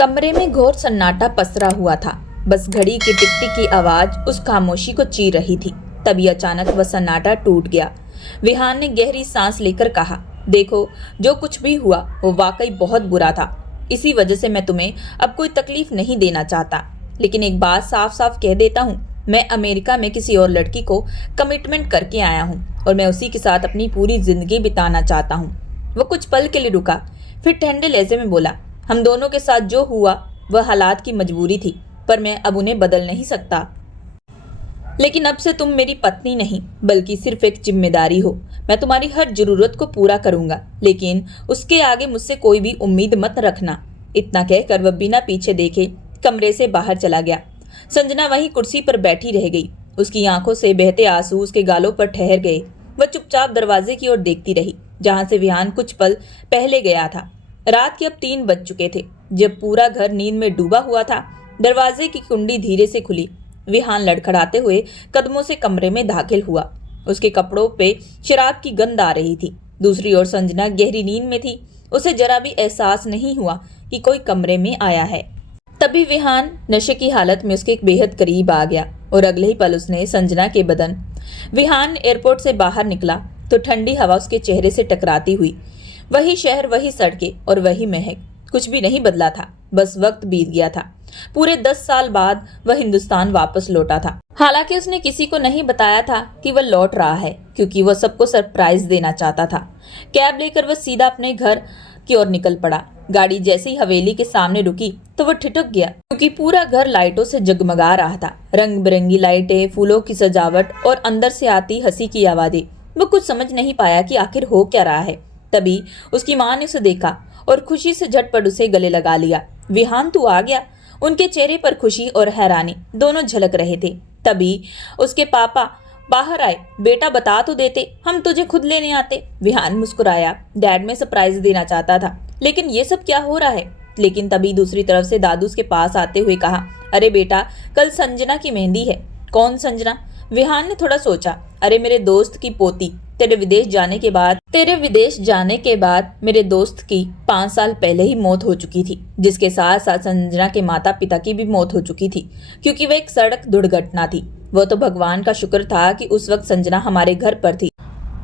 कमरे में घोर सन्नाटा पसरा हुआ था। बस घड़ी की टिक टिक की आवाज उस खामोशी को चीर रही थी। तभी अचानक वह सन्नाटा टूट गया। विहान ने गहरी सांस लेकर कहा, देखो, जो कुछ भी हुआ वो वाकई बहुत बुरा था। इसी वजह से मैं तुम्हें अब कोई तकलीफ नहीं देना चाहता, लेकिन एक बात साफ साफ कह देता हूँ, मैं अमेरिका में किसी और लड़की को कमिटमेंट करके आया हूँ और मैं उसी के साथ अपनी पूरी जिंदगी बिताना चाहता हूँ। वो कुछ पल के लिए रुका, फिर ठंडे लहजे में बोला, हम दोनों के साथ जो हुआ वह हालात की मजबूरी थी, पर मैं अब उन्हें बदल नहीं सकता। लेकिन अब से तुम मेरी पत्नी नहीं बल्कि सिर्फ एक जिम्मेदारी हो। मैं तुम्हारी हर जरूरत को पूरा करूंगा, लेकिन उसके आगे मुझसे कोई भी उम्मीद मत रखना। इतना कहकर वह बिना पीछे देखे कमरे से बाहर चला गया। संजना वहीं कुर्सी पर बैठी रह गई। उसकी आंखों से बहते आंसू उसके गालों पर ठहर गए। वह चुपचाप दरवाजे की ओर देखती रही, जहां से विहान कुछ पल पहले गया था। रात के अब 3 बज चुके थे। जब पूरा घर नींद में डूबा हुआ था, दरवाजे की कुंडी धीरे से खुली। विहान लड़खड़ाते हुए कदमों से कमरे में दाखिल हुआ। उसके कपड़ों पे शराब की गंध आ रही थी। दूसरी ओर संजना गहरी नींद में थी। उसे जरा भी एहसास नहीं हुआ कि कोई कमरे में आया है। तभी विहान नशे की हालत में उसके बेहद करीब आ गया और अगले ही पल उसने संजना के बदन। विहान एयरपोर्ट से बाहर निकला तो ठंडी हवा उसके चेहरे से टकराती हुई। वही शहर, वही सड़कें और वही महक, कुछ भी नहीं बदला था। बस वक्त बीत गया था। पूरे 10 साल बाद वह हिंदुस्तान वापस लौटा था। हालांकि उसने किसी को नहीं बताया था कि वह लौट रहा है, क्योंकि वह सबको सरप्राइज देना चाहता था। कैब लेकर वह सीधा अपने घर की ओर निकल पड़ा। गाड़ी जैसे ही हवेली के सामने रुकी तो वह ठिठक गया, क्योंकि पूरा घर लाइटों से जगमगा रहा था। रंग बिरंगी लाइटें, फूलों की सजावट और अंदर से आती हंसी की आवाजें। वह कुछ समझ नहीं पाया कि आखिर हो क्या रहा है। तभी उसकी माँ ने उसे देखा और खुशी से झटपट उसे गले लगा लिया। विहान, तू आ गया। उनके चेहरे पर खुशी और हैरानी दोनों झलक रहे थे। तभी उसके पापा बाहर आए। बेटा, बता तो देते, हम तुझे खुद लेने आते। विहान मुस्कुराया। डैड में सरप्राइज देना चाहता था, लेकिन ये सब क्या हो रहा है। लेकिन तभी दूसरी तरफ से दादू उसके पास आते हुए कहा, अरे बेटा, कल संजना की मेहंदी है। कौन संजना? विहान ने थोड़ा सोचा। अरे मेरे दोस्त की पोती। तेरे विदेश जाने के बाद मेरे दोस्त की 5 साल पहले ही मौत हो चुकी थी, जिसके साथ साथ संजना के माता पिता की भी मौत हो चुकी थी, क्योंकि वह एक सड़क दुर्घटना थी। वो तो भगवान का शुक्र था कि उस वक्त संजना हमारे घर पर थी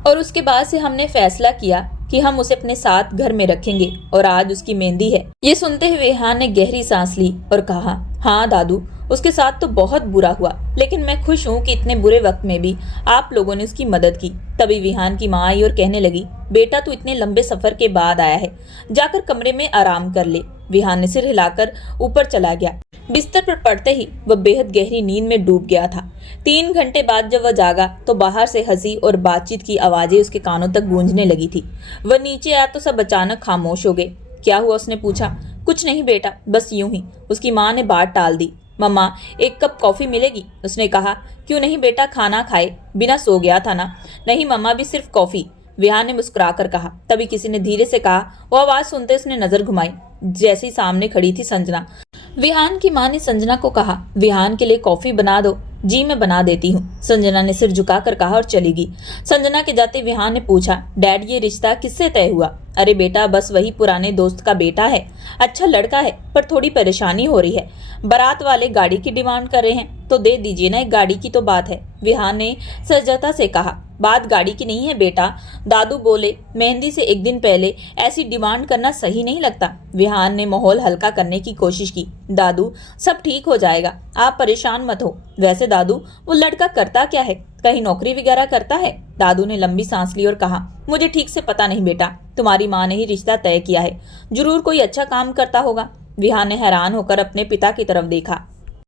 और उसके बाद से हमने फैसला किया कि हम उसे अपने साथ घर में रखेंगे और आज उसकी मेहंदी है। ये सुनते हुए विहान ने गहरी सांस ली और कहा, हाँ दादू, उसके साथ तो बहुत बुरा हुआ, लेकिन मैं खुश हूँ कि इतने बुरे वक्त में भी आप लोगों ने उसकी मदद की। तभी विहान की माँ आई और कहने लगी, बेटा, तू इतने लंबे सफर के बाद आया है, जाकर कमरे में आराम कर ले। विहान ने सिर हिलाकर ऊपर चला गया। बिस्तर पर पड़ते ही वह बेहद गहरी नींद में डूब गया था। 3 घंटे बाद जब वह जागा तो बाहर से हंसी और बातचीत की आवाजें उसके कानों तक गूंजने लगी थी। वह नीचे आया तो सब अचानक खामोश हो गए। क्या हुआ? उसने पूछा। कुछ नहीं बेटा, बस यूं ही। उसकी माँ ने बात टाल दी। मम्मा, 1 कप कॉफी मिलेगी? उसने कहा। क्यों नहीं बेटा, खाना खाए बिना सो गया था ना? नहीं मम्मा, भी सिर्फ कॉफी, विहान ने मुस्कुराकर कहा। तभी किसी ने धीरे से कहा। वो आवाज सुनते उसने नजर घुमाई। जैसी सामने खड़ी थी संजना। विहान की माँ ने संजना को कहा, विहान के लिए कॉफी बना दो। जी मैं बना देती हूँ, संजना ने सिर झुकाकर कहा और चली गई। संजना के जाते विहान ने पूछा, डैड, ये रिश्ता किससे तय हुआ? अरे बेटा, बस वही पुराने दोस्त का बेटा है। अच्छा लड़का है, पर थोड़ी परेशानी हो रही है। बारात वाले गाड़ी की डिमांड कर रहे हैं, तो दे दीजिए ना, एक गाड़ी की तो बात है, विहान ने सहजता से कहा। बात गाड़ी की नहीं है बेटा, दादू बोले, मेहंदी से 1 दिन पहले ऐसी डिमांड करना सही नहीं लगता। विहान ने माहौल हल्का करने की कोशिश की। दादू, सब ठीक हो जाएगा, आप परेशान मत हो। वैसे दादू, वो लड़का करता क्या है? कहीं नौकरी वगैरह करता है? दादू ने लंबी सांस ली और कहा, मुझे ठीक से पता नहीं बेटा, तुम्हारी माँ ने ही रिश्ता तय किया है, जरूर कोई अच्छा काम करता होगा। विहान ने हैरान होकर अपने पिता की तरफ देखा,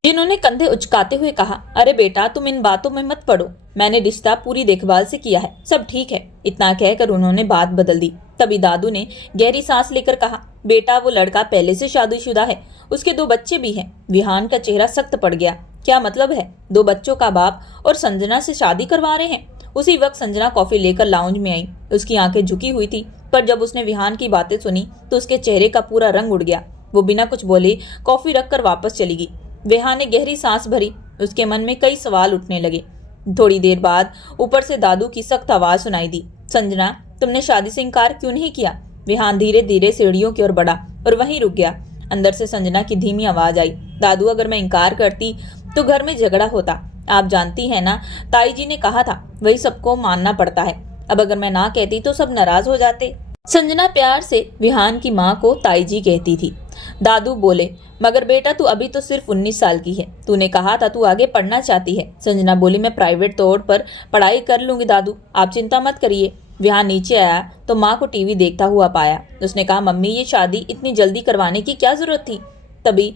जिन्होंने कंधे उचकाते हुए कहा, अरे बेटा, तुम इन बातों में मत पड़ो, मैंने रिश्ता पूरी देखभाल से किया है, सब ठीक है। इतना कहकर उन्होंने बात बदल दी। तभी दादू ने गहरी सांस लेकर कहा, बेटा, वो लड़का पहले से शादीशुदा है, उसके 2 बच्चे भी हैं। विहान का चेहरा सख्त पड़ गया। क्या मतलब है? 2 बच्चों का बाप और संजना से शादी करवा रहे हैं? उसी वक्त संजना कॉफी लेकर लाउंज में आई। उसकी आंखें झुकी हुई थी, पर जब उसने विहान की बातें सुनी तो उसके चेहरे का पूरा रंग उड़ गया। वो बिना कुछ बोले कॉफी रखकर वापस चली गई। विहान ने गहरी सांस भरी। उसके मन में कई सवाल उठने लगे। थोड़ी देर बाद ऊपर से दादू की सख्त आवाज सुनाई दी, संजना, तुमने शादी से इनकार क्यों नहीं किया? विहान धीरे धीरे सीढ़ियों की ओर बढ़ा और वहीं रुक गया। अंदर से संजना की धीमी आवाज आई, दादू अगर मैं इनकार करती तो घर में झगड़ा होता। आप जानती हैं ना, ताई जी ने कहा था वही सबको मानना पड़ता है। अब अगर मैं ना कहती तो सब नाराज हो जाते। संजना प्यार से विहान की माँ को ताई जी कहती थी। दादू बोले, मगर बेटा तू अभी तो सिर्फ 19 साल की है, तूने कहा था तू आगे पढ़ना चाहती है। संजना बोली, मैं प्राइवेट तौर पर पढ़ाई कर लूंगी दादू, आप चिंता मत करिए। विहान नीचे आया तो माँ को टीवी देखता हुआ पाया। उसने कहा, मम्मी ये शादी इतनी जल्दी करवाने की क्या जरूरत थी? तभी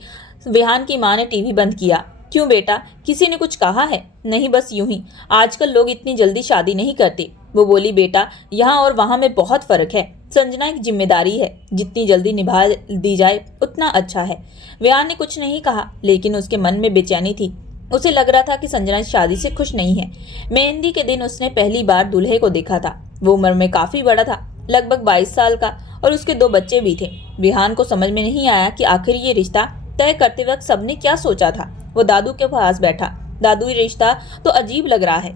विहान की माँ ने टीवी बंद किया। क्यों बेटा, किसी ने कुछ कहा है? नहीं, बस यूं ही, आजकल लोग इतनी जल्दी शादी नहीं करते। वो बोली, बेटा यहाँ और वहाँ में बहुत फर्क है। संजना एक जिम्मेदारी है, जितनी जल्दी निभा दी जाए उतना अच्छा है। विहान ने कुछ नहीं कहा, लेकिन उसके मन में बेचैनी थी। उसे लग रहा था कि संजना इस शादी से खुश नहीं है। मेहंदी के दिन उसने पहली बार दूल्हे को देखा था। वो उम्र में काफी बड़ा था, लगभग 22 साल का, और उसके 2 बच्चे भी थे। विहान को समझ में नहीं आया कि आखिर ये रिश्ता तय करते वक्त सबने क्या सोचा था। वो दादू के पास बैठा। दादू, ये रिश्ता तो अजीब लग रहा है।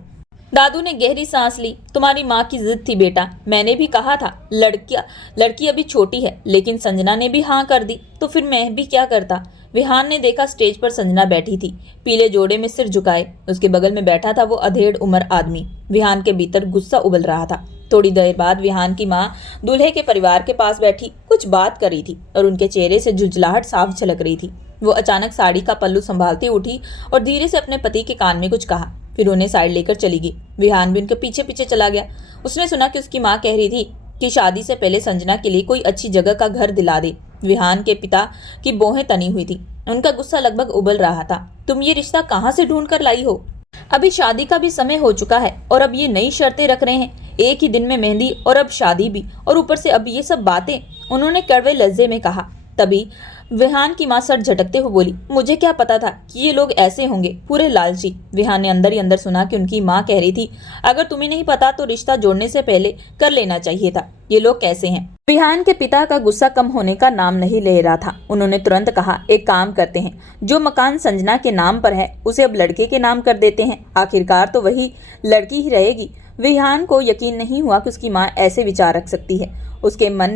दादू ने गहरी सांस ली। तुम्हारी माँ की जिद थी बेटा, मैंने भी कहा था लड़की अभी छोटी है, लेकिन संजना ने भी हाँ कर दी, तो फिर मैं भी क्या करता। विहान ने देखा स्टेज पर संजना बैठी थी, पीले जोड़े में सिर झुकाए। उसके बगल में बैठा था वो अधेड़ उम्र आदमी। विहान के भीतर गुस्सा उबल रहा था। थोड़ी देर बाद विहान की माँ दूल्हे के परिवार के पास बैठी कुछ बात कर रही थी और उनके चेहरे से झुंझलाहट साफ झलक रही थी। वो अचानक साड़ी का पल्लू संभालती उठी और धीरे से अपने पति के कान में कुछ कहा, फिर उन्हें साइड लेकर चली गई। विहान भी उनके पीछे पीछे चला गया। उसने सुना कि उसकी माँ कह रही थी कि शादी से पहले संजना के लिए कोई अच्छी जगह का घर दिला दे। विहान के पिता की भौहें तनी हुई थी। उनका गुस्सा लगभग उबल रहा था। तुम ये रिश्ता कहाँ से ढूंढ कर लाई हो? अभी शादी का भी समय हो चुका है और अब ये नई शर्तें रख रहे हैं। एक ही दिन में मेहंदी और अब शादी भी, और ऊपर से अब ये सब बातें, उन्होंने कड़वे लहजे में कहा। तभी विहान की माँ सर झटकते हुए बोली, मुझे क्या पता था कि ये लोग ऐसे होंगे, पूरे लालची। विहान ने अंदर ही अंदर सुना कि उनकी माँ कह रही थी, अगर तुम्हें नहीं पता तो रिश्ता जोड़ने से पहले कर लेना चाहिए था। ये लोग कैसे हैं? विहान के पिता का गुस्सा कम होने का नाम नहीं ले रहा था। उन्होंने तुरंत कहा, एक काम करते हैं, जो मकान संजना के नाम पर है उसे अब लड़के के नाम कर देते हैं। आखिरकार तो वही लड़की ही रहेगी। विहान को यकीन नहीं हुआ कि उसकी माँ ऐसे विचार रख सकती है। उसके मन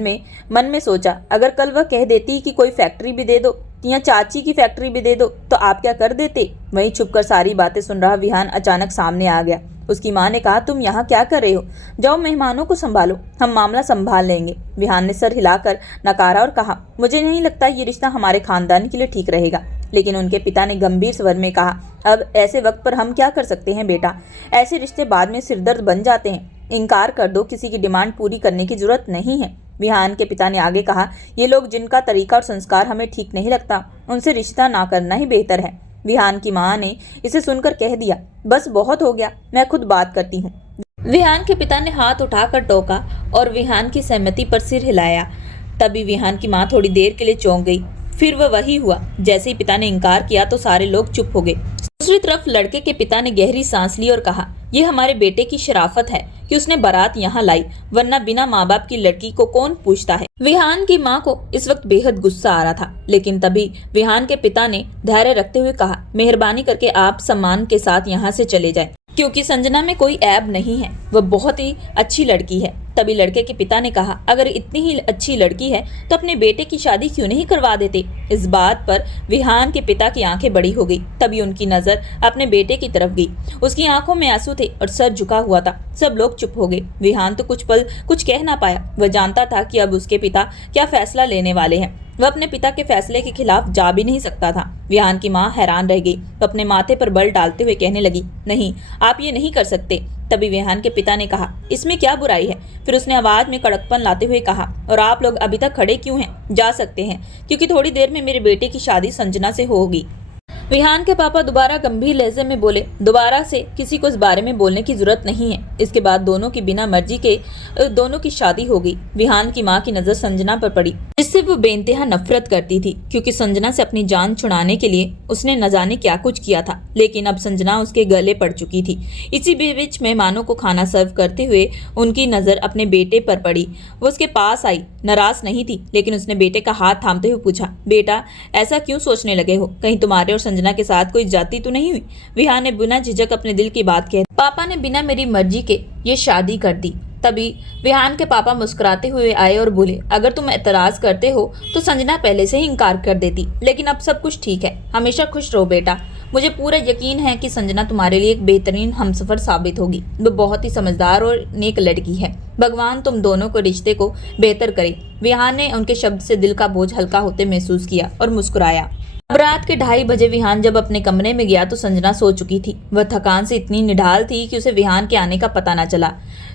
में सोचा, अगर कल वह कह देती कि कोई फैक्ट्री भी दे दो या चाची की फैक्ट्री भी दे दो तो आप क्या कर देते? वहीं छुपकर सारी बातें सुन रहा विहान अचानक सामने आ गया। उसकी माँ ने कहा, तुम यहाँ क्या कर रहे हो? जाओ मेहमानों को संभालो, हम मामला संभाल लेंगे। विहान ने सर हिलाकर नकारा और कहा, मुझे नहीं लगता ये रिश्ता हमारे खानदान के लिए ठीक रहेगा। लेकिन उनके पिता ने गंभीर स्वर में कहा, अब ऐसे वक्त पर हम क्या कर सकते हैं बेटा? ऐसे रिश्ते बाद में सिरदर्द बन जाते हैं। इनकार कर दो, किसी की डिमांड पूरी करने की जरूरत नहीं है। विहान के पिता ने आगे कहा, ये लोग जिनका तरीका और संस्कार हमें ठीक नहीं लगता, उनसे रिश्ता ना करना ही बेहतर है। विहान की माँ ने इसे सुनकर कह दिया, बस बहुत हो गया, मैं खुद बात करती हूँ। विहान के पिता ने हाथ उठाकर टोका और विहान की सहमति पर सिर हिलाया। तभी विहान की माँ थोड़ी देर के लिए चौंक गई। फिर वह वही हुआ। जैसे ही पिता ने इनकार किया तो सारे लोग चुप हो गए। दूसरी तरफ लड़के के पिता ने गहरी सांस ली और कहा, यह हमारे बेटे की शराफत है कि उसने बारात यहाँ लाई, वरना बिना माँ बाप की लड़की को कौन पूछता है। विहान की माँ को इस वक्त बेहद गुस्सा आ रहा था, लेकिन तभी विहान के पिता ने धैर्य रखते हुए कहा, मेहरबानी करके आप सम्मान के साथ यहाँ से चले जाएं, क्योंकि संजना में कोई ऐब नहीं है, वह बहुत ही अच्छी लड़की है। तभी लड़के के पिता ने कहा, अगर इतनी ही अच्छी लड़की है तो अपने बेटे की शादी क्यों नहीं करवा देते? इस बात पर विहान के पिता की आंखें बड़ी हो गई। तभी उनकी नजर अपने बेटे की तरफ गई। उसकी आंखों में आंसू थे और सर झुका हुआ था। सब लोग चुप हो गए। विहान तो कुछ पल कुछ कह ना पाया। वह जानता था कि अब उसके पिता क्या फैसला लेने वाले हैं। वह अपने पिता के फैसले के खिलाफ जा भी नहीं सकता था। विहान की माँ हैरान रह गई। वह अपने माथे पर बल डालते हुए कहने लगी, नहीं, आप ये नहीं कर सकते। तभी विहान के पिता ने कहा, इसमें क्या बुराई है? फिर उसने आवाज में कड़कपन लाते हुए कहा, और आप लोग अभी तक खड़े क्यों हैं? जा सकते हैं, क्योंकि थोड़ी देर में मेरे बेटे की शादी संजना से होगी। विहान के पापा दोबारा गंभीर लहजे में बोले, दोबारा से किसी को इस बारे में बोलने की जरूरत नहीं है। इसके बाद दोनों की बिना मर्जी के दोनों की शादी हो गई। विहान की माँ की नजर संजना पर पड़ी, जिससे वो बेइंतहा नफरत करती थी, क्योंकि संजना से अपनी जान छुड़ाने के लिए उसने न जाने क्या कुछ किया था। लेकिन अब संजना उसके गले पड़ चुकी थी। इसी बीच मेहमानों को खाना सर्व करते हुए उनकी नजर अपने बेटे पर पड़ी। वो उसके पास आई, नाराज नहीं थी, लेकिन उसने बेटे का हाथ थामते हुए पूछा, बेटा ऐसा क्यों सोचने लगे हो? कहीं तुम्हारे और संजना के साथ कोई जाति तो नहीं हुई? विहान ने बिना झिझक अपने दिल की बात कह, पापा ने बिना मेरी मर्जी के ये शादी कर दी। तभी विहान के पापा मुस्कुराते हुए आए और बोले, अगर तुम एतराज करते हो तो संजना पहले से ही इनकार कर देती, लेकिन अब सब कुछ ठीक है। हमेशा खुश रहो बेटा। मुझे पूरा यकीन है कि संजना तुम्हारे लिए एक बेहतरीन हमसफर साबित होगी। वो बहुत ही समझदार और नेक लड़की है। भगवान तुम दोनों को रिश्ते को बेहतर करे। विहान ने उनके शब्द से दिल का बोझ हल्का होते महसूस किया और मुस्कुराया। अब रात के 2:30 बजे विहान जब अपने कमरे में गया तो संजना सो चुकी थी। वह थकान से इतनी निढाल थी कि उसे विहान के आने का पता न चला।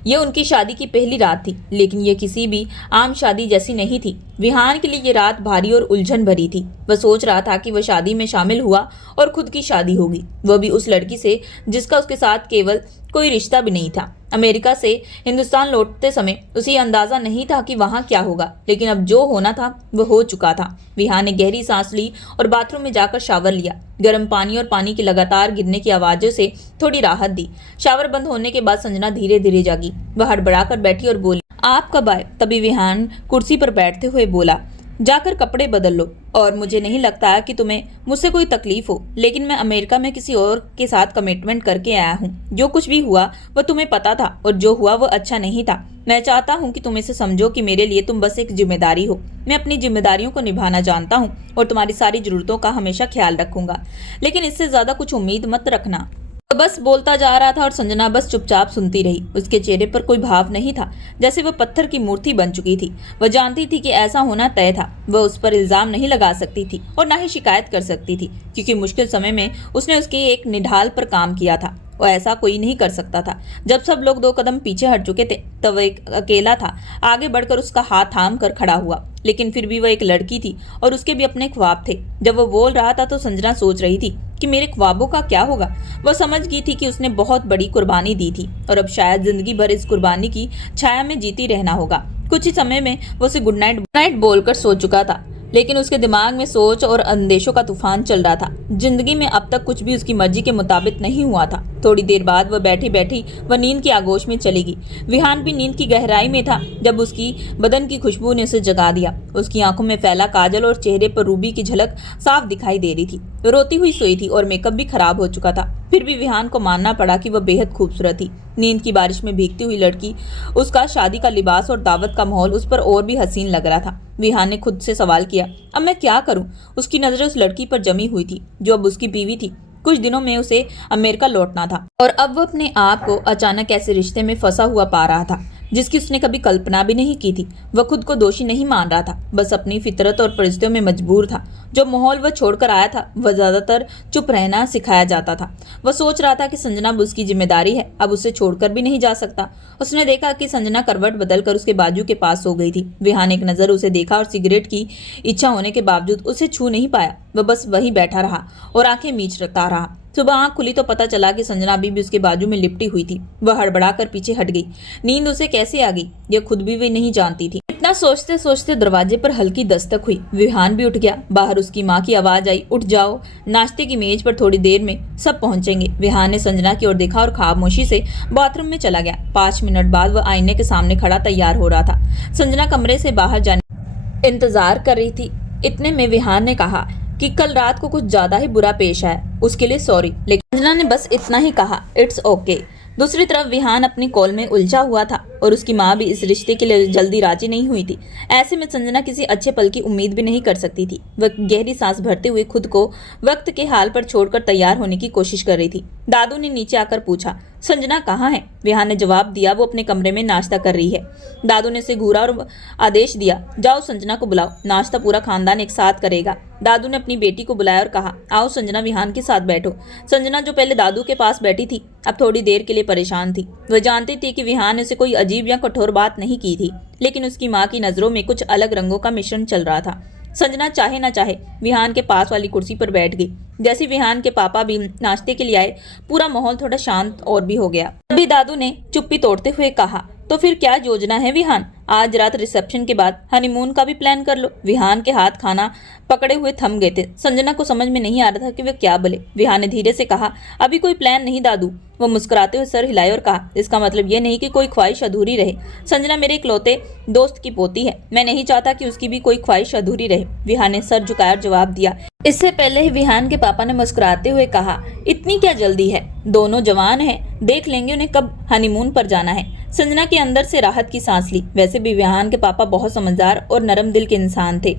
यह उनकी शादी की पहली रात थी, लेकिन यह किसी भी आम शादी जैसी नहीं थी। विहान के लिए ये रात भारी और उलझन भरी थी। वह सोच रहा था कि वह शादी में शामिल हुआ और खुद की शादी होगी, वह भी उस लड़की से जिसका उसके साथ केवल कोई रिश्ता भी नहीं था। अमेरिका से हिंदुस्तान लौटते समय उसे अंदाजा नहीं था कि वहां क्या होगा, लेकिन अब जो होना था वह हो चुका था। विहान ने गहरी सांस ली और बाथरूम में जाकर शावर लिया। गर्म पानी और पानी की लगातार गिरने की आवाज़ों से थोड़ी राहत दी। शावर बंद होने के बाद संजना धीरे धीरे जागी। वह हड़बड़ाकर बैठी और बोली, आप कब आए? तभी विहान कुर्सी पर बैठते हुए बोला, जाकर कपड़े बदल लो। और मुझे नहीं लगता कि तुम्हें मुझसे कोई तकलीफ हो, लेकिन मैं अमेरिका में किसी और के साथ कमिटमेंट करके आया हूँ। जो कुछ भी हुआ वह तुम्हें पता था, और जो हुआ वह अच्छा नहीं था। मैं चाहता हूँ कि तुम इसे समझो कि मेरे लिए तुम बस एक जिम्मेदारी हो। मैं अपनी जिम्मेदारियों को निभाना जानता हूँ और तुम्हारी सारी जरूरतों का हमेशा ख्याल रखूंगा, लेकिन इससे ज्यादा कुछ उम्मीद मत रखना। वह बस बोलता जा रहा था और संजना बस चुपचाप सुनती रही। उसके चेहरे पर कोई भाव नहीं था, जैसे वह पत्थर की मूर्ति बन चुकी थी। वह जानती थी कि ऐसा होना तय था। वह उस पर इल्जाम नहीं लगा सकती थी और न ही शिकायत कर सकती थी, क्योंकि मुश्किल समय में उसने उसकी एक निढाल पर काम किया था। वो ऐसा कोई नहीं कर सकता था। जब सब लोग 2 कदम पीछे हट चुके थे तब वह एक अकेला था। आगे बढ़कर उसका हाथ थाम कर खड़ा हुआ, लेकिन फिर भी वह एक लड़की थी और उसके भी अपने ख्वाब थे। जब वह बोल रहा था तो संजना सोच रही थी कि मेरे ख्वाबों का क्या होगा। वह समझ गई थी कि उसने बहुत बड़ी कुर्बानी दी थी और अब शायद जिंदगी भर इस कुर्बानी की छाया में जीती रहना होगा। कुछ ही समय में वो उसे गुड नाइट बोलकर सो चुका था, लेकिन उसके दिमाग में सोच और अंदेशों का तूफान चल रहा था। जिंदगी में अब तक कुछ भी उसकी मर्जी के मुताबिक नहीं हुआ था। थोड़ी देर बाद वह बैठी बैठी वह नींद की आगोश में चली गई। विहान भी नींद की गहराई में था जब उसकी बदन की खुशबू ने उसे जगा दिया। उसकी आंखों में फैला काजल और चेहरे पर रूबी की झलक साफ दिखाई दे रही थी। रोती हुई सोई थी और मेकअप भी खराब हो चुका था। फिर भी विहान को मानना पड़ा कि वह बेहद खूबसूरत थी। नींद की बारिश में भीगती हुई लड़की, उसका शादी का लिबास और दावत का माहौल उस पर और भी हसीन लग रहा था। विहान ने खुद से सवाल किया, अब मैं क्या करूं? उसकी नजरें उस लड़की पर जमी हुई थी जो अब उसकी बीवी थी। कुछ दिनों में उसे अमेरिका लौटना था और अब वह अपने आप को अचानक ऐसे रिश्ते में फंसा हुआ पा रहा था जिसकी उसने कभी कल्पना भी नहीं की थी। वह खुद को दोषी नहीं मान रहा था, बस अपनी फितरत और परिस्थितियों में मजबूर था। जो माहौल वह छोड़कर आया था वह ज्यादातर चुप रहना सिखाया जाता था। वह सोच रहा था कि संजना अब उसकी जिम्मेदारी है, अब उसे छोड़कर भी नहीं जा सकता। उसने देखा कि संजना करवट बदलकर उसके बाजू के पास सो गई थी। विहान एक नजर उसे देखा और सिगरेट की इच्छा होने के बावजूद उसे छू नहीं पाया। वह बस वहीं बैठा रहा और आंखें मीचता रहा। सुबह आंख खुली तो पता चला कि संजना अभी भी उसके बाजू में लिपटी हुई थी। वह हड़बड़ाकर पीछे हट गई। नींद उसे कैसे आ गई यह खुद भी वे नहीं जानती थी। इतना सोचते सोचते दरवाजे पर हल्की दस्तक हुई। विहान भी उठ गया। बाहर उसकी माँ की आवाज आई, उठ जाओ, नाश्ते की मेज पर थोड़ी देर में सब पहुंचेंगे। विहान ने संजना की ओर देखा और खामोशी से बाथरूम में चला गया। 5 मिनट बाद वह आईने के सामने खड़ा तैयार हो रहा था। संजना कमरे से बाहर जाने इंतजार कर रही थी। इतने में विहान ने कहा कि कल रात को कुछ ज्यादा ही बुरा पेश आया, उसके लिए सॉरी। लेकिन संजना ने बस इतना ही कहा, इट्स ओके। दूसरी तरफ विहान अपनी कॉल में उलझा हुआ था और उसकी माँ भी इस रिश्ते के लिए जल्दी राजी नहीं हुई थी। ऐसे में संजना किसी अच्छे पल की उम्मीद भी नहीं कर सकती थी। वह गहरी सांस भरते हुए खुद को वक्त के हाल पर छोड़कर तैयार होने की कोशिश कर रही थी। दादू ने नीचे आकर पूछा, संजना कहाँ है? विहान ने जवाब दिया, वो अपने कमरे में नाश्ता कर रही है। दादू ने उसे घूरा और आदेश दिया, जाओ संजना को बुलाओ, नाश्ता पूरा खानदान एक साथ करेगा। दादू ने अपनी बेटी को बुलाया और कहा, आओ संजना विहान के साथ बैठो। संजना जो पहले दादू के पास बैठी थी अब थोड़ी देर के लिए परेशान थी। वह जानती थी कि विहान ने उसे कोई अजीब या कठोर बात नहीं की थी, लेकिन उसकी माँ की नजरों में कुछ अलग रंगों का मिश्रण चल रहा था। संजना चाहे ना चाहे विहान के पास वाली कुर्सी पर बैठ गई। जैसे विहान के पापा भी नाश्ते के लिए आए, पूरा माहौल थोड़ा शांत और भी हो गया। तभी दादू ने चुप्पी तोड़ते हुए कहा, तो फिर क्या योजना है विहान? आज रात रिसेप्शन के बाद हनीमून का भी प्लान कर लो। विहान के हाथ खाना पकड़े हुए थम गए थे। संजना को समझ में नहीं आ रहा था कि वे क्या बोले। विहान ने धीरे से कहा, अभी कोई प्लान नहीं दादू। वो मुस्कुराते हुए सर हिलाए और कहा, इसका मतलब ये नहीं कि कोई ख्वाहिश अधूरी रहे। संजना मेरे इकलौते दोस्त की पोती है, मैं नहीं चाहता कि उसकी भी कोई ख्वाहिश अधूरी रहे। विहान ने सर झुकाकर जवाब दिया। इससे पहले ही विहान के पापा ने मुस्कुराते हुए कहा, इतनी क्या जल्दी है? दोनों जवान हैं, देख लेंगे उन्हें कब हनीमून पर जाना है। संजना के अंदर से राहत की सांस ली। वैसे भी विहान के पापा बहुत समझदार और नरम दिल के इंसान थे।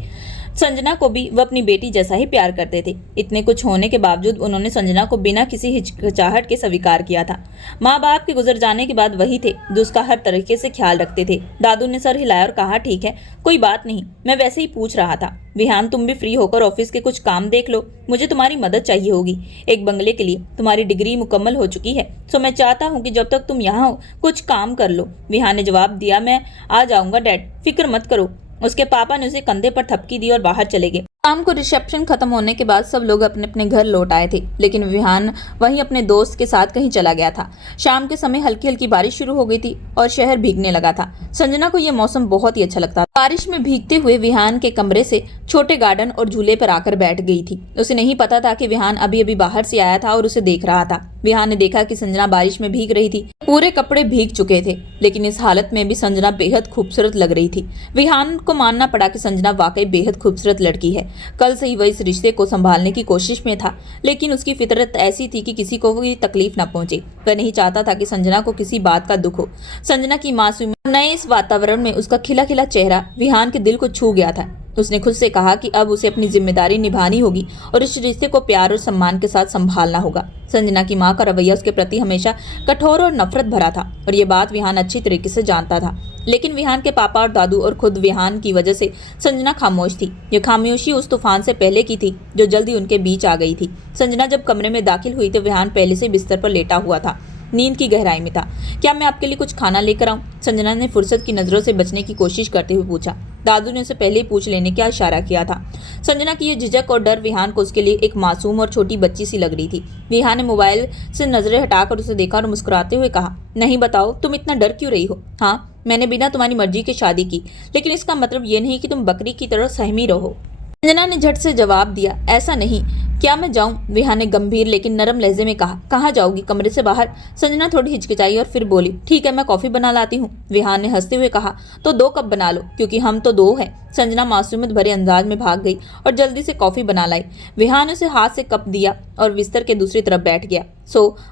संजना को भी वह अपनी बेटी जैसा ही प्यार करते थे। इतने कुछ होने के बावजूद उन्होंने संजना को बिना किसी हिचकिचाहट के स्वीकार किया था। माँ बाप के गुजर जाने के बाद वही थे जो उसका हर तरीके से ख्याल रखते थे। दादू ने सर हिलाया और कहा, ठीक है, कोई बात नहीं, मैं वैसे ही पूछ रहा था। विहान, तुम भी फ्री होकर ऑफिस के कुछ काम देख लो, मुझे तुम्हारी मदद चाहिए होगी एक बंगले के लिए। तुम्हारी डिग्री मुकम्मल हो चुकी है, तो मैं चाहता हूँ कि जब तक तुम यहाँ हो कुछ काम कर लो। विहान ने जवाब दिया, मैं आ जाऊंगा डैड, फिक्र मत करो। उसके पापा ने उसे कंधे पर थपकी दी और बाहर चले गए। शाम को रिसेप्शन खत्म होने के बाद सब लोग अपने अपने घर लौट आए थे, लेकिन विहान वहीं अपने दोस्त के साथ कहीं चला गया था। शाम के समय हल्की हल्की बारिश शुरू हो गई थी और शहर भीगने लगा था। संजना को यह मौसम बहुत ही अच्छा लगता था। बारिश में भीगते हुए विहान के कमरे से छोटे गार्डन और झूले पर आकर बैठ गई थी। उसे नहीं पता था कि विहान अभी अभी बाहर से आया था और उसे देख रहा था। विहान ने देखा कि संजना बारिश में भीग रही थी। पूरे कपड़े भीग चुके थे, लेकिन इस हालत में भी संजना बेहद खूबसूरत लग रही थी। विहान को मानना पड़ा कि संजना वाकई बेहद खूबसूरत लड़की है। कल से ही वह इस रिश्ते को संभालने की कोशिश में था, लेकिन उसकी फितरत ऐसी थी कि किसी को कोई तकलीफ न पहुंचे। वह नहीं चाहता था कि संजना को किसी बात का दुख हो। संजना की मासूम नए इस वातावरण में उसका खिला खिला चेहरा विहान के दिल को छू गया था। उसने खुद से कहा कि अब उसे अपनी जिम्मेदारी निभानी होगी और इस रिश्ते को प्यार और सम्मान के साथ संभालना होगा। संजना की माँ का रवैया उसके प्रति हमेशा कठोर और नफरत भरा था और ये बात विहान अच्छी तरीके से जानता था, लेकिन विहान के पापा और दादू और खुद विहान की वजह से संजना खामोश थी। ये खामोशी उस तूफान से पहले की थी जो जल्दी उनके बीच आ गई थी। संजना जब कमरे में दाखिल हुई तो विहान पहले से बिस्तर पर लेटा हुआ था, नींद की गहराई में था। क्या मैं आपके लिए कुछ खाना लेकर आऊं? संजना ने फुर्सत की नजरों से बचने की कोशिश करते हुए पूछा। दादू ने उसे पहले ही पूछ लेने का इशारा किया था। संजना की यह झिझक और डर विहान को उसके लिए एक मासूम और छोटी बच्ची सी लग रही थी। विहान ने मोबाइल से नजरें हटाकर उसे देखा और मुस्कुराते हुए कहा, नहीं बताओ, तुम इतना डर क्यों रही हो? हाँ, मैंने बिना तुम्हारी मर्जी के शादी की, लेकिन इसका मतलब ये नहीं कि तुम बकरी की तरह सहमी रहो। संजना ने झट से जवाब दिया, ऐसा नहीं। क्या मैं जाऊं? विहान ने गंभीर लेकिन नरम लहजे में कहा। कहाँ जाओगी? कमरे से बाहर। संजना थोड़ी हिचकिचाई और फिर बोली, ठीक है, मैं कॉफी बना लाती हूँ। विहान ने हंसते हुए कहा, तो 2 कप बना लो, क्योंकि हम तो 2 हैं। संजना मासूमियत भरे अंदाज में भाग गई और जल्दी से कॉफी बना लाई। विहान ने उसे हाथ से कप दिया और बिस्तर के दूसरी तरफ बैठ गया।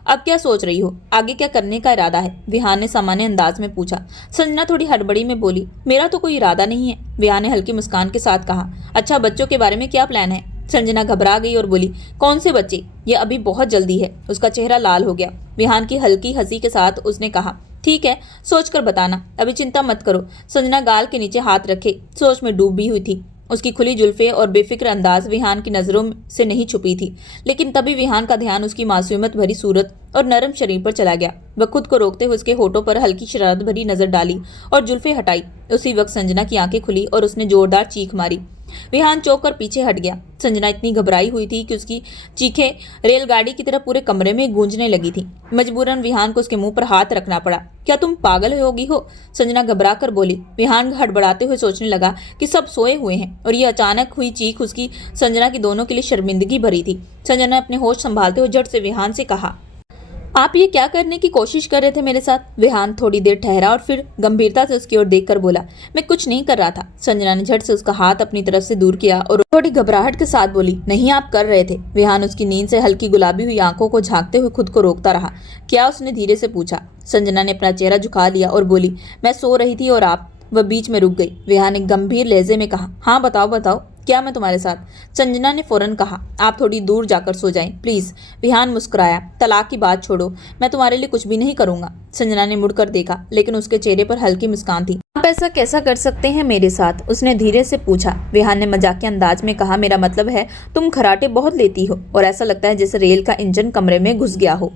अब क्या सोच रही हो? आगे क्या करने का इरादा है? विहान ने सामान्य अंदाज में पूछा। संजना थोड़ी हड़बड़ी में बोली, मेरा तो कोई इरादा नहीं है। विहान ने हल्की मुस्कान के साथ कहा, अच्छा, बच्चों के बारे में क्या प्लान है? संजना घबरा गई और बोली, कौन से बच्चे? ये अभी बहुत जल्दी है। उसका चेहरा लाल हो गया। विहान की हल्की हंसी के साथ उसने कहा, ठीक है, सोचकर बताना, अभी चिंता मत करो। संजना गाल के नीचे हाथ रखे सोच में डूबी हुई थी। उसकी खुली जुल्फे और बेफिक्र अंदाज विहान की नजरों से नहीं छुपी थी, लेकिन तभी विहान का ध्यान उसकी मासूमियत भरी सूरत और नरम शरीर पर चला गया। वह खुद को रोकते हुए उसके होठों पर हल्की शरारत भरी नजर डाली और जुल्फे हटाई। उसी वक्त संजना की आंखें खुली और उसने जोरदार चीख मारी। विहान चौंक कर पीछे हट गया। संजना इतनी घबराई हुई थी कि उसकी चीखें रेलगाड़ी की तरह पूरे कमरे में गूंजने लगी थी। मजबूरन विहान को उसके मुंह पर हाथ रखना पड़ा। क्या तुम पागल होगी हो? संजना घबरा कर बोली। विहान हड़बड़ाते हुए सोचने लगा कि सब सोए हुए हैं और ये अचानक हुई चीख उसकी संजना की दोनों के लिए शर्मिंदगी भरी थी। संजना ने अपने होश संभालते हुए झट से विहान से कहा, आप ये क्या करने की कोशिश कर रहे थे मेरे साथ? विहान थोड़ी देर ठहरा और फिर गंभीरता से उसकी ओर देखकर बोला, मैं कुछ नहीं कर रहा था। संजना ने झट से उसका हाथ अपनी तरफ से दूर किया और थोड़ी घबराहट के साथ बोली, नहीं, आप कर रहे थे। विहान उसकी नींद से हल्की गुलाबी हुई आंखों को झांकते हुए खुद को रोकता रहा। क्या? उसने धीरे से पूछा। संजना ने अपना चेहरा झुका लिया और बोली, मैं सो रही थी और आप। वह बीच में रुक गई। विहान ने गंभीर लहजे में कहा, हाँ बताओ बताओ, क्या मैं तुम्हारे साथ? संजना ने फौरन कहा, आप थोड़ी दूर जाकर सो जाएं, प्लीज। विहान मुस्कुराया, तलाक की बात छोड़ो, मैं तुम्हारे लिए कुछ भी नहीं करूंगा। संजना ने मुड़कर देखा, लेकिन उसके चेहरे पर हल्की मुस्कान थी। आप ऐसा कैसा कर सकते हैं मेरे साथ? उसने धीरे से पूछा। विहान ने मजाकिया अंदाज में कहा, मेरा मतलब है तुम खराटे बहुत लेती हो और ऐसा लगता है जैसे रेल का इंजन कमरे में घुस गया हो।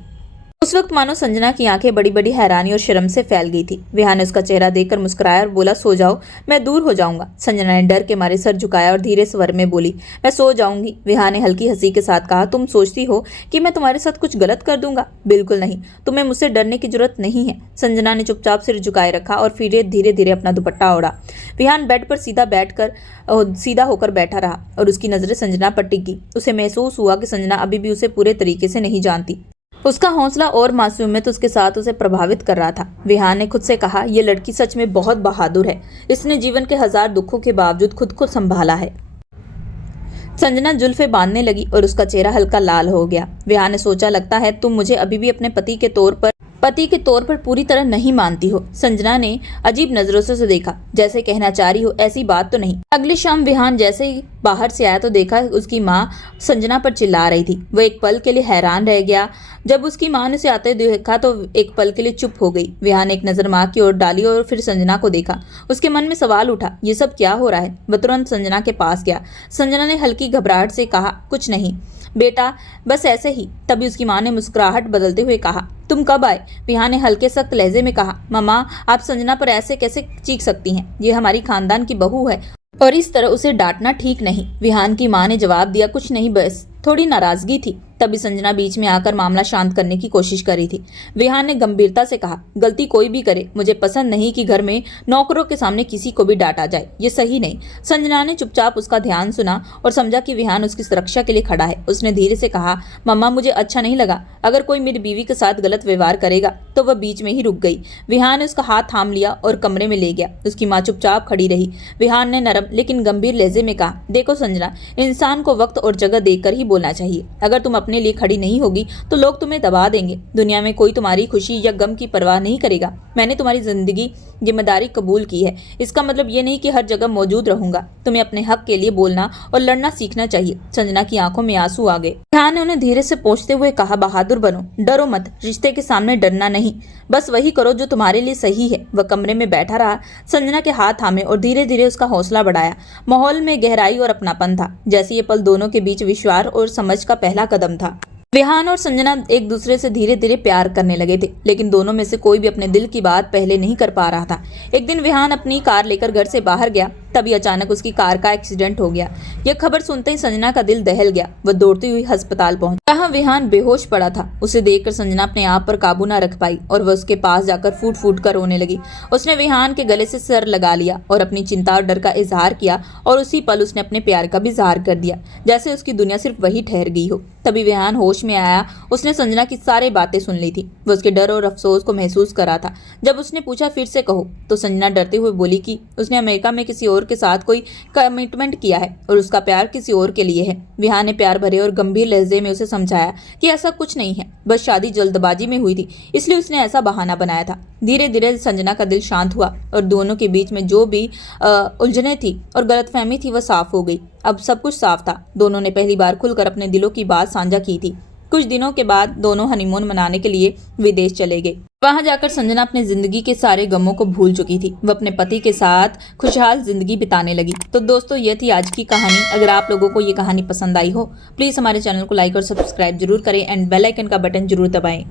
उस वक्त मानो संजना की आंखें बड़ी बड़ी हैरानी और शर्म से फैल गई थी। विहान ने उसका चेहरा देखकर मुस्कुराया और बोला, सो जाओ, मैं दूर हो जाऊंगा। संजना ने डर के मारे सर झुकाया और धीरे स्वर में बोली, मैं सो जाऊंगी। विहान ने हल्की हंसी के साथ कहा, तुम सोचती हो कि मैं तुम्हारे साथ कुछ गलत कर दूंगा? बिल्कुल नहीं, तुम्हें मुझसे डरने की जरूरत नहीं है। संजना ने चुपचाप सिर झुकाए रखा और फिर धीरे धीरे अपना दुपट्टा ओढ़ा। विहान बेड पर सीधा होकर बैठा रहा और उसकी नजरें संजना पर टिकी। उसे महसूस हुआ कि संजना अभी भी उसे पूरे तरीके से नहीं जानती। उसका हौसला और मासूमियत उसके साथ उसे प्रभावित कर रहा था। विहान ने खुद से कहा, यह लड़की सच में बहुत बहादुर है। इसने जीवन के 1000 दुखों के बावजूद खुद को संभाला है। संजना जुल्फे बांधने लगी और उसका चेहरा हल्का लाल हो गया। विहान ने सोचा, लगता है तुम मुझे अभी भी अपने पति के तौर पर पति के तौर पर पूरी तरह नहीं मानती हो। संजना ने अजीब नजरों से उसे देखा, जैसे कहना चाह रही हो ऐसी बात तो नहीं। अगली शाम विहान जैसे ही बाहर से आया तो देखा उसकी माँ संजना पर चिल्ला रही थी। वो एक पल के लिए हैरान रह गया। जब उसकी माँ ने उसे आते देखा तो एक पल के लिए चुप हो गई। विहान ने एक नजर माँ की ओर डाली और फिर संजना को देखा। उसके मन में सवाल उठा, ये सब क्या हो रहा है। वह तुरंत संजना के पास गया। संजना ने हल्की घबराहट से कहा, कुछ नहीं बेटा, बस ऐसे ही। तभी उसकी माँ ने मुस्कुराहट बदलते हुए कहा, तुम कब आए। विहान ने हल्के सख्त लहजे में कहा, मम्मा आप संजना पर ऐसे कैसे चीख सकती हैं, ये हमारी खानदान की बहू है और इस तरह उसे डांटना ठीक नहीं। विहान की माँ ने जवाब दिया, कुछ नहीं, बस थोड़ी नाराजगी थी। तभी संजना बीच में आकर मामला शांत करने की कोशिश कर रही थी। विहान ने गंभीरता से कहा, गलती कोई भी करे, मुझे पसंद नहीं कि घर में नौकरों के सामने किसी को भी डांटा जाए, ये सही नहीं। संजना ने चुपचाप उसका ध्यान सुना और समझा कि विहान उसकी सुरक्षा के लिए खड़ा है। उसने धीरे से कहा, मम्मा मुझे अच्छा नहीं लगा, अगर कोई मेरी बीवी के साथ गलत व्यवहार करेगा तो वह बीच में ही रुक गई। विहान ने उसका हाथ थाम लिया और कमरे में ले गया। उसकी माँ चुपचाप खड़ी रही। विहान ने नरम लेकिन गंभीर लहजे में कहा, देखो संजना, इंसान को वक्त और जगह देकर ही बोलना चाहिए। अगर तुम अपने लिए खड़ी नहीं होगी तो लोग तुम्हें दबा देंगे। दुनिया में कोई तुम्हारी खुशी या गम की परवाह नहीं करेगा। मैंने तुम्हारी जिंदगी जिम्मेदारी कबूल की है, इसका मतलब ये नहीं कि हर जगह मौजूद रहूंगा। तुम्हें अपने हक के लिए बोलना और लड़ना सीखना चाहिए। संजना की आंखों में आंसू आ गए। विहान ने उन्हें धीरे से पोंछते हुए कहा, बहादुर बनो, डरो मत, रिश्ते के सामने डरना नहीं, बस वही करो जो तुम्हारे लिए सही है। वह कमरे में बैठा रहा, संजना के हाथ थामे और धीरे धीरे उसका हौसला बढ़ाया। माहौल में गहराई और अपनापन था, जैसे ये पल दोनों के बीच विश्वास और समझ का पहला कदम था। विहान और संजना एक दूसरे से धीरे धीरे प्यार करने लगे थे, लेकिन दोनों में से कोई भी अपने दिल की बात पहले नहीं कर पा रहा था। एक दिन विहान अपनी कार लेकर घर से बाहर गया, तभी अचानक उसकी कार का एक्सीडेंट हो गया। यह खबर सुनते ही संजना का दिल दहल गया। वह दौड़ती हुई अस्पताल पहुंची, जहां विहान बेहोश पड़ा था। उसे देखकर संजना अपने आप पर काबू न रख पाई और वह उसके पास जाकर फूट फूट कर रोने लगी। उसने विहान के गले से सर लगा लिया और अपनी चिंता और डर का इजहार किया, और उसी पल उसने अपने प्यार का भी इजहार कर दिया, जैसे उसकी दुनिया सिर्फ वही ठहर गई हो। तभी विहान होश में आया। उसने संजना की सारी बातें सुन ली थी। वो उसके डर और अफसोस को महसूस कर रहा था। जब उसने पूछा, फिर से कहो, तो संजना डरते हुए बोली कि उसने अमेरिका में किसी और के साथ कोई कमिटमेंट किया है और उसका प्यार किसी और के लिए है। विहान ने प्यार भरे और गंभीर लहजे में उसे समझाया कि ऐसा कुछ नहीं है, बस शादी जल्दबाजी में हुई थी, इसलिए उसने ऐसा बहाना बनाया था। धीरे धीरे संजना का दिल शांत हुआ और दोनों के बीच में जो भी उलझने थी और गलतफहमी थी वह साफ हो गई। अब सब कुछ साफ था। दोनों ने पहली बार खुलकर अपने दिलों की बात साझा की थी। कुछ दिनों के बाद दोनों हनीमून मनाने के लिए विदेश चले गए। वहां जाकर संजना अपनी जिंदगी के सारे गमों को भूल चुकी थी। वह अपने पति के साथ खुशहाल जिंदगी बिताने लगी। तो दोस्तों, ये थी आज की कहानी। अगर आप लोगों को ये कहानी पसंद आई हो, प्लीज हमारे चैनल को लाइक और सब्सक्राइब जरूर करें एंड बेल आइकन का बटन जरूर दबाएं।